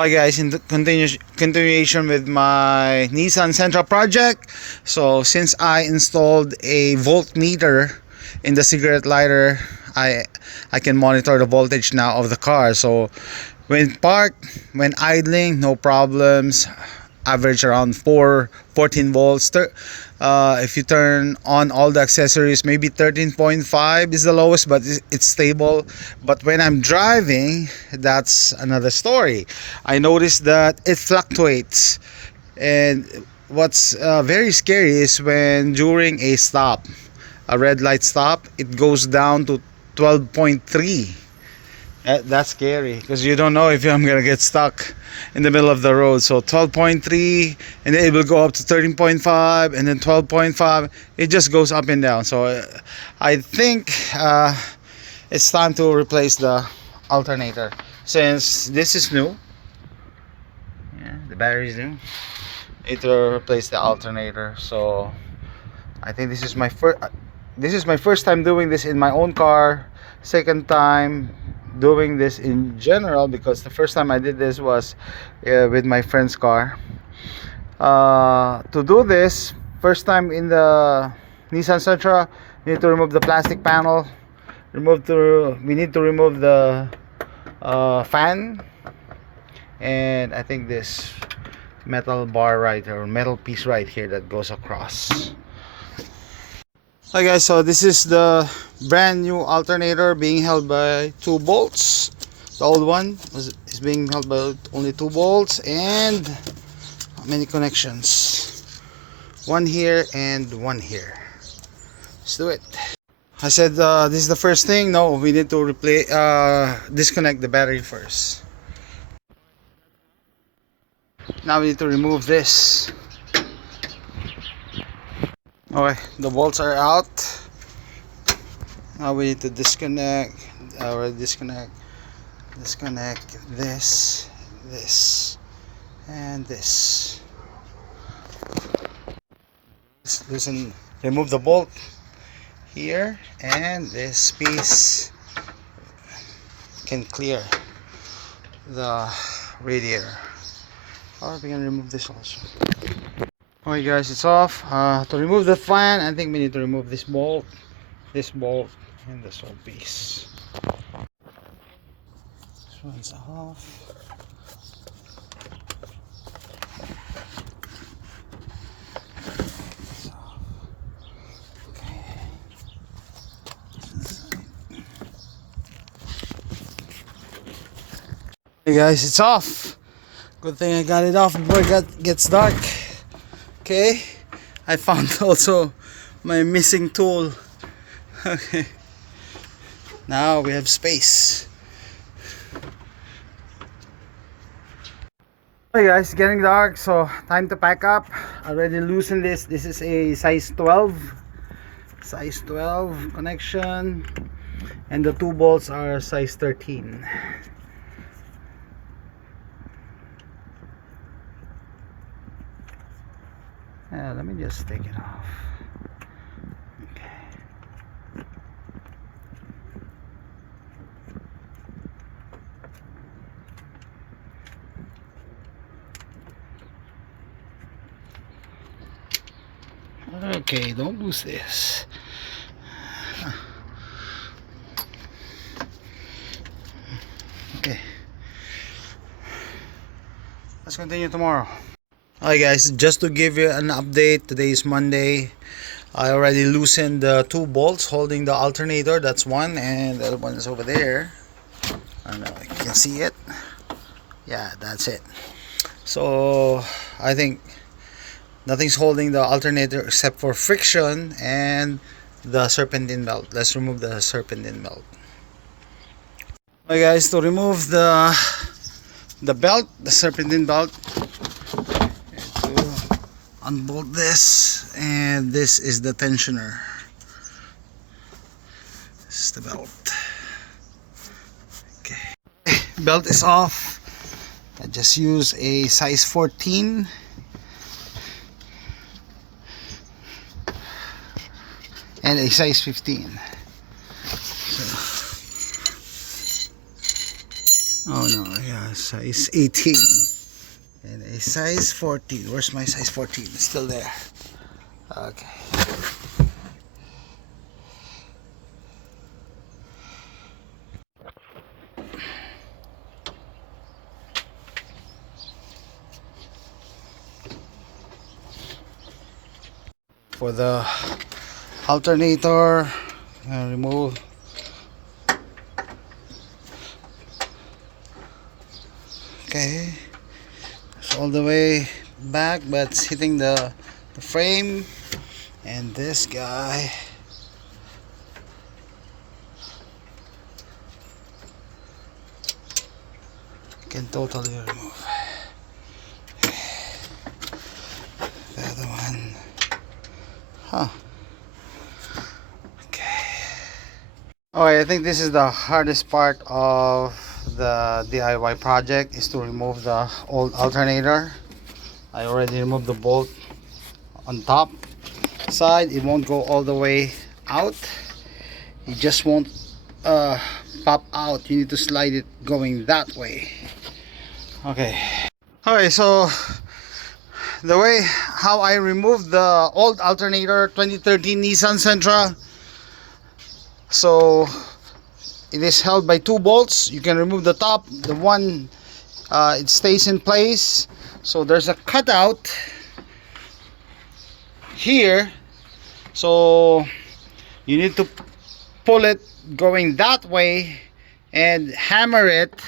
Hi guys, in the continuation with my Nissan Sentra project. So since I installed a voltmeter in the cigarette lighter, I can monitor the voltage now of the car. So when parked, when idling, no problems. Average around 14 volts. If you turn on all the accessories, maybe 13.5 is the lowest, but it's stable. But when I'm driving, that's another story. I noticed that it fluctuates, and what's very scary is when during a red light stop, it goes down to 12.3. That's scary because you don't know if I'm gonna get stuck in the middle of the road. So 12.3, and then it will go up to 13.5, and then 12.5. It just goes up and down. So I think it's time to replace the alternator since this is new. Yeah, the battery is new. It will replace the alternator. So I think this is my first. This is my first time doing this in my own car. Second time doing this in general, because the first time I did this was with my friend's car. To do this, first time in the Nissan Sentra, you need to remove the plastic panel. We need to remove the fan, and I think this metal bar right here, or metal piece right here that goes across. Hi guys, so this is the brand new alternator being held by 2 bolts. The old one is being held by only 2 bolts, and how many connections? One here and one here. Let's do it. I said this is the first thing. No, we need to disconnect the battery first. Now we need to remove this. Okay, the bolts are out. Now we need to disconnect disconnect this, and this. Listen, remove the bolt here, and this piece can clear the radiator. Or we can remove this also. Alright guys, it's off. To remove the fan, I think we need to remove this bolt, and this whole piece. This one's off. Hey guys, it's off. Good thing I got it off before it gets dark. Okay, I found also my missing tool. Okay, now we have space. Hey guys, getting dark, so time to pack up. I already loosened this. This is a size 12 connection, and the 2 bolts are size 13. Yeah, let me just take it off. Okay, don't lose this. Okay, let's continue tomorrow. Alright guys, just to give you an update, today is Monday. I already loosened the 2 bolts holding the alternator. That's one, and the other one is over there. I don't know if you can see it. Yeah, that's it. So I think nothing's holding the alternator except for friction and the serpentine belt. Let's remove the serpentine belt. Alright guys, to remove the belt, the serpentine belt, unbolt this, and this is the tensioner. This is the belt. Okay, belt is off. I just use a size 14 and a size 15. So, oh no, yeah, size 18 and a size 14. Where's my size 14? It's still there. Okay. For the alternator, remove. Okay, it's all the way back, but it's hitting the frame. And this guy, can totally remove. The other one, huh? Okay. Alright, I think this is the hardest part of the DIY project, is to remove the old alternator. I already removed the bolt on top side. It won't go all the way out. It just won't pop out. You need to slide it going that way. Okay. Alright, so the way how I removed the old alternator, 2013 Nissan Sentra. So it is held by 2 bolts. You can remove the top. The one, it stays in place. So there's a cutout here. So you need to pull it going that way and hammer it.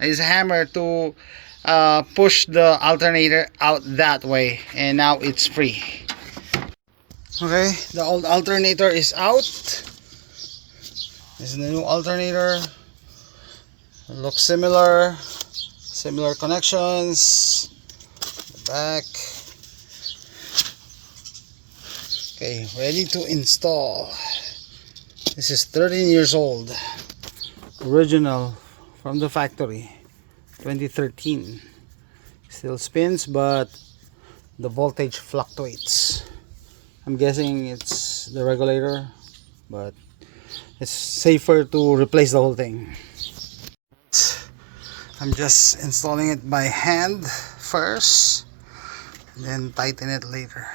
Is a hammer to push the alternator out that way, and now it's free. Okay, the old alternator is out. This is the new alternator. It looks similar connections. The back. Okay, ready to install. This is 13 years old. Original from the factory, 2013. Still spins, but the voltage fluctuates. I'm guessing it's the regulator, but it's safer to replace the whole thing. I'm just installing it by hand first, then tighten it later.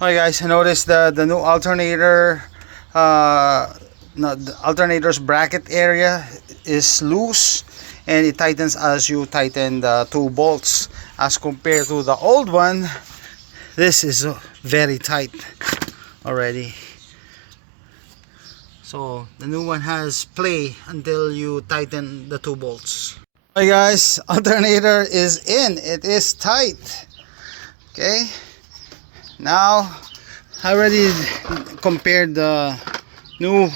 Alright guys, I noticed the new alternator, the alternator's bracket area is loose, and it tightens as you tighten the 2 bolts. As compared to the old one, this is very tight already. So the new one has play until you tighten the 2 bolts. Alright guys, alternator is in. It is tight. Okay. Now I already compared the new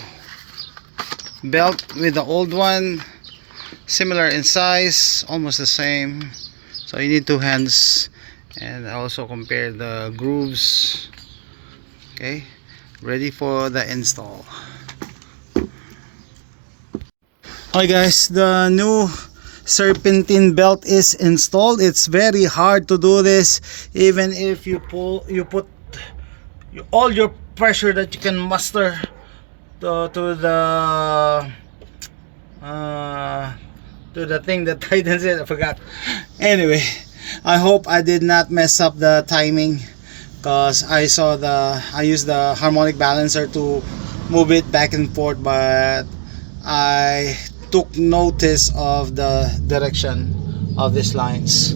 belt with the old one. Similar in size, almost the same. So you need 2 hands, and also compare the grooves. Okay, ready for the install. Hi guys, the new serpentine belt is installed. It's very hard to do this, even if you put all your pressure that you can muster to the thing that tightens it. I forgot. Anyway, I hope I did not mess up the timing, because I used the harmonic balancer to move it back and forth, but I took notice of the direction of these lines.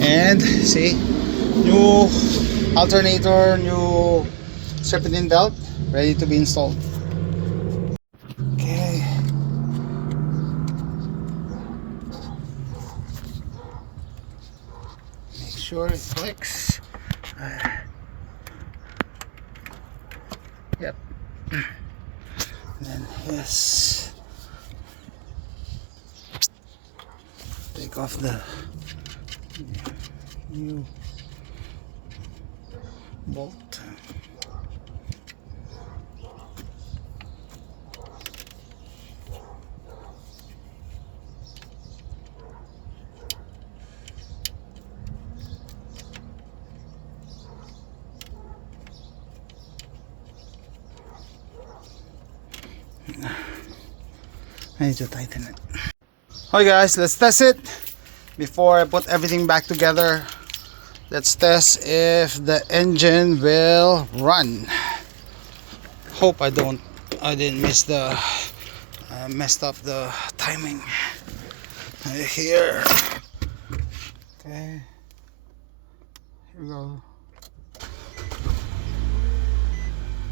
And see, new alternator, new serpentine belt ready to be installed. Okay. Make sure it clicks. Yep. And then this. Take off the new bolt. I need to tighten it. Hi guys, let's test it. Before I put everything back together, let's test if the engine will run. Hope I didn't miss the messed up the timing here. Okay, here we go.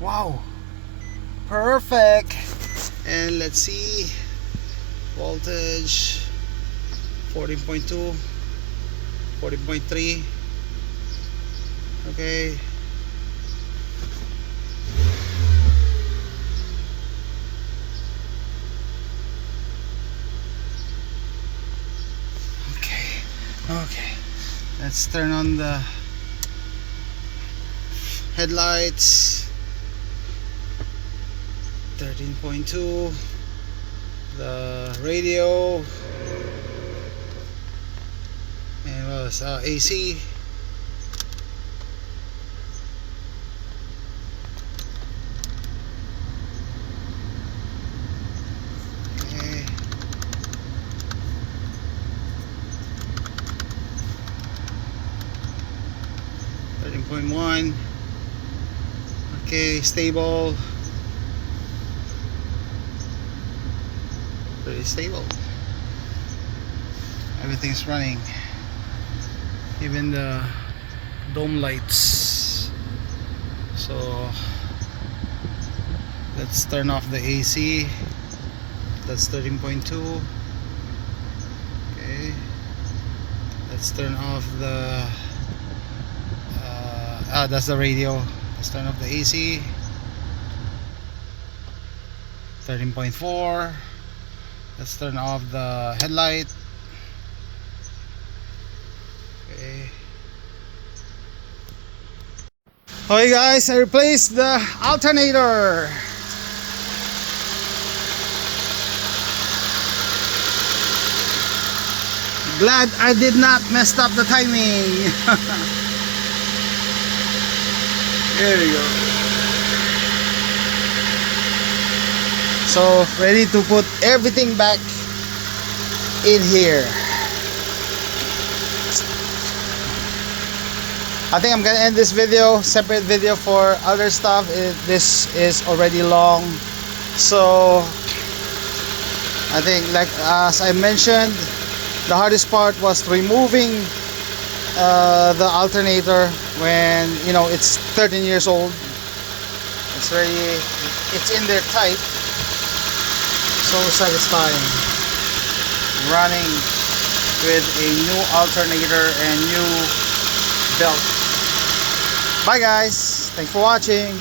Wow, perfect. And let's see, voltage 14.2, 14.3. Okay, okay, let's turn on the headlights. 13.2, the radio, and what else? AC. Okay. .1. Okay, stable. Pretty stable. Everything's running. Even the dome lights. So let's turn off the AC. That's 13.2. Okay. Let's turn off the that's the radio. Let's turn off the AC. 13.4. Let's turn off the headlight. Okay. Okay guys, I replaced the alternator. Glad I did not mess up the timing. There we go. So ready to put everything back in here. I think I'm gonna end this video, separate video for other stuff. This is already long, so I think, like as I mentioned, the hardest part was removing the alternator when it's 13 years old. It's in there tight. So satisfying running with a new alternator and new belt. Bye guys, thanks for watching.